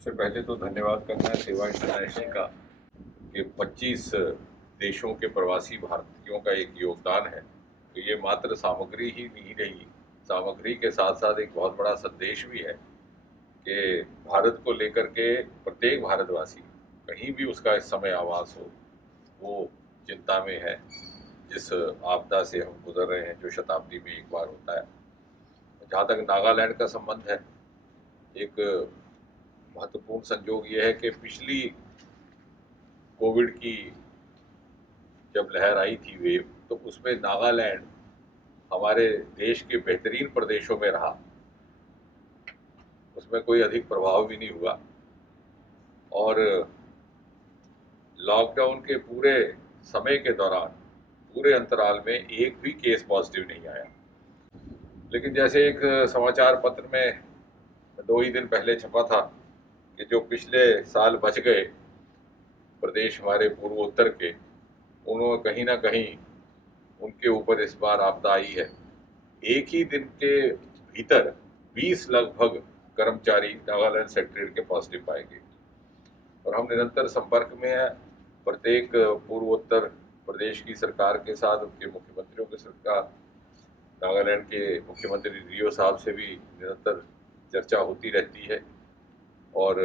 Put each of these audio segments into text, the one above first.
सबसे पहले तो धन्यवाद करना है सेवा इंटरनेशनल का कि 25 देशों के प्रवासी भारतीयों का एक योगदान है। तो ये मात्र सामग्री ही नहीं रही, सामग्री के साथ साथ एक बहुत बड़ा संदेश भी है कि भारत को लेकर के प्रत्येक भारतवासी कहीं भी उसका इस समय आवास हो, वो चिंता में है। जिस आपदा से हम गुजर रहे हैं, जो शताब्दी में एक बार होता है। जहाँ तक नागालैंड का संबंध है, एक महत्वपूर्ण संजोग ये है कि पिछली कोविड की जब लहर आई थी वेव, तो उसमें नागालैंड हमारे देश के बेहतरीन प्रदेशों में रहा। उसमें कोई अधिक प्रभाव भी नहीं हुआ और लॉकडाउन के पूरे समय के दौरान पूरे अंतराल में एक भी केस पॉजिटिव नहीं आया। लेकिन जैसे एक समाचार पत्र में 2 ही दिन पहले छपा था कि जो पिछले साल बच गए प्रदेश हमारे पूर्वोत्तर के, उन्होंने कहीं ना कहीं उनके ऊपर इस बार आपदा आई है। एक ही दिन के भीतर 20 लगभग कर्मचारी नागालैंड सेक्रेटरीट के पॉजिटिव पाए गए और हम निरंतर संपर्क में हैं प्रत्येक पूर्वोत्तर प्रदेश की सरकार के साथ, उनके मुख्यमंत्रियों के सरकार, नागालैंड के मुख्यमंत्री रियो साहब से भी निरंतर चर्चा होती रहती है और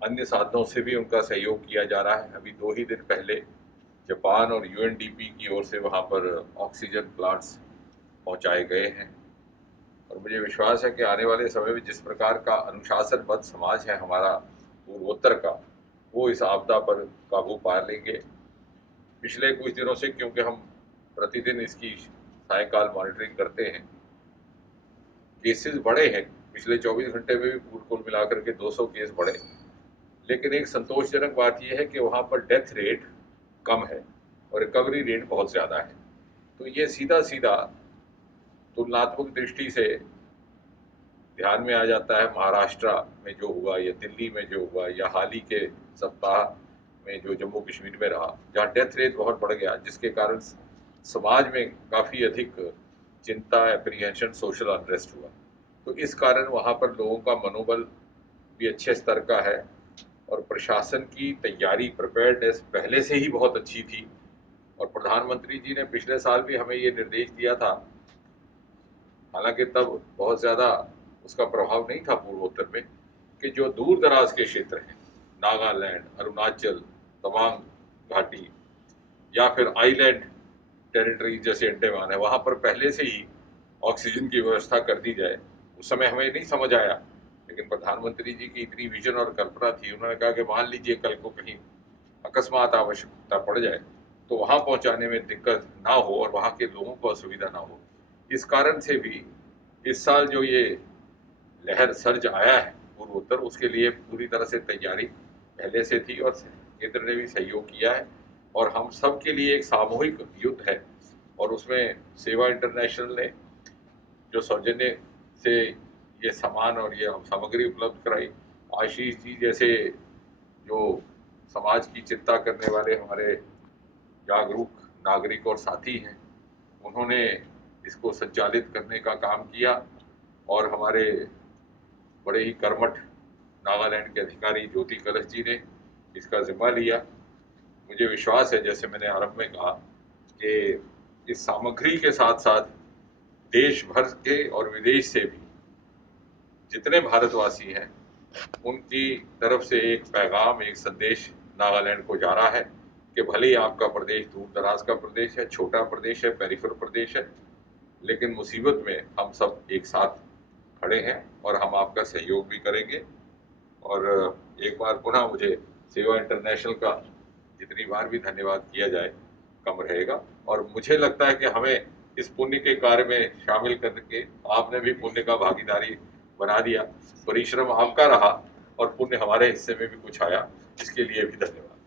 अन्य साधनों से भी उनका सहयोग किया जा रहा है। अभी 2 ही दिन पहले जापान और यूएनडीपी की ओर से वहाँ पर ऑक्सीजन प्लांट्स पहुँचाए गए हैं और मुझे विश्वास है कि आने वाले समय में जिस प्रकार का अनुशासनबद्ध समाज है हमारा पूर्वोत्तर का, वो इस आपदा पर काबू पा लेंगे। पिछले कुछ दिनों से, क्योंकि हम प्रतिदिन इसकी सायकाल मॉनिटरिंग करते हैं, केसेस बढ़े हैं। पिछले 24 घंटे में भी कुल मिलाकर के 200 केस बढ़े, लेकिन एक संतोषजनक बात यह है कि वहाँ पर डेथ रेट कम है और रिकवरी रेट बहुत ज़्यादा है। तो ये सीधा सीधा तुलनात्मक दृष्टि से ध्यान में आ जाता है महाराष्ट्र में जो हुआ या दिल्ली में जो हुआ या हाल ही के सप्ताह में जो जम्मू कश्मीर में रहा, जहाँ डेथ रेट बहुत बढ़ गया, जिसके कारण समाज में काफ़ी अधिक चिंता, एप्रीहेंशन, सोशल अनरेस्ट हुआ। तो इस कारण वहाँ पर लोगों का मनोबल भी अच्छे स्तर का है और प्रशासन की तैयारी, प्रिपेयर्डनेस पहले से ही बहुत अच्छी थी। और प्रधानमंत्री जी ने पिछले साल भी हमें ये निर्देश दिया था, हालांकि तब बहुत ज़्यादा उसका प्रभाव नहीं था पूर्वोत्तर में, कि जो दूर दराज के क्षेत्र हैं, नागालैंड, अरुणाचल, तवांग घाटी या फिर आइलैंड टेरिटरी जैसे अंडमान है, वहाँ पर पहले से ही ऑक्सीजन की व्यवस्था कर दी जाए। उस समय हमें नहीं समझ आया, लेकिन प्रधानमंत्री जी की इतनी विजन और कल्पना थी। उन्होंने कहा कि मान लीजिए कल को कहीं अकस्मात आवश्यकता पड़ जाए तो वहाँ पहुँचाने में दिक्कत ना हो और वहाँ के लोगों को असुविधा ना हो। इस कारण से भी इस साल जो ये लहर सर्ज आया है पूर्वोत्तर, उसके लिए पूरी तरह से तैयारी पहले से थी और केंद्र ने भी सहयोग किया है और हम सब के लिए एक सामूहिक युद्ध है। और उसमें सेवा इंटरनेशनल ने जो सौजन्य से ये सामान और ये सामग्री उपलब्ध कराई, आशीष जी जैसे जो समाज की चिंता करने वाले हमारे जागरूक नागरिक और साथी हैं, उन्होंने इसको संचालित करने का काम किया और हमारे बड़े ही कर्मठ नागालैंड के अधिकारी ज्योति कलश जी ने इसका जिम्मा लिया। मुझे विश्वास है, जैसे मैंने आरंभ में कहा, कि इस सामग्री के साथ साथ देश भर के और विदेश से भी जितने भारतवासी हैं, उनकी तरफ से एक पैगाम, एक संदेश नागालैंड को जा रहा है कि भले ही आपका प्रदेश दूर दराज का प्रदेश है, छोटा प्रदेश है, पेरिफेरल प्रदेश है, लेकिन मुसीबत में हम सब एक साथ खड़े हैं और हम आपका सहयोग भी करेंगे। और एक बार पुनः मुझे सेवा इंटरनेशनल का जितनी बार भी धन्यवाद किया जाए कम रहेगा। और मुझे लगता है कि हमें इस पुण्य के कार्य में शामिल करके आपने भी पुण्य का भागीदारी बना दिया। परिश्रम आपका रहा और पुण्य हमारे हिस्से में भी कुछ आया, इसके लिए भी धन्यवाद।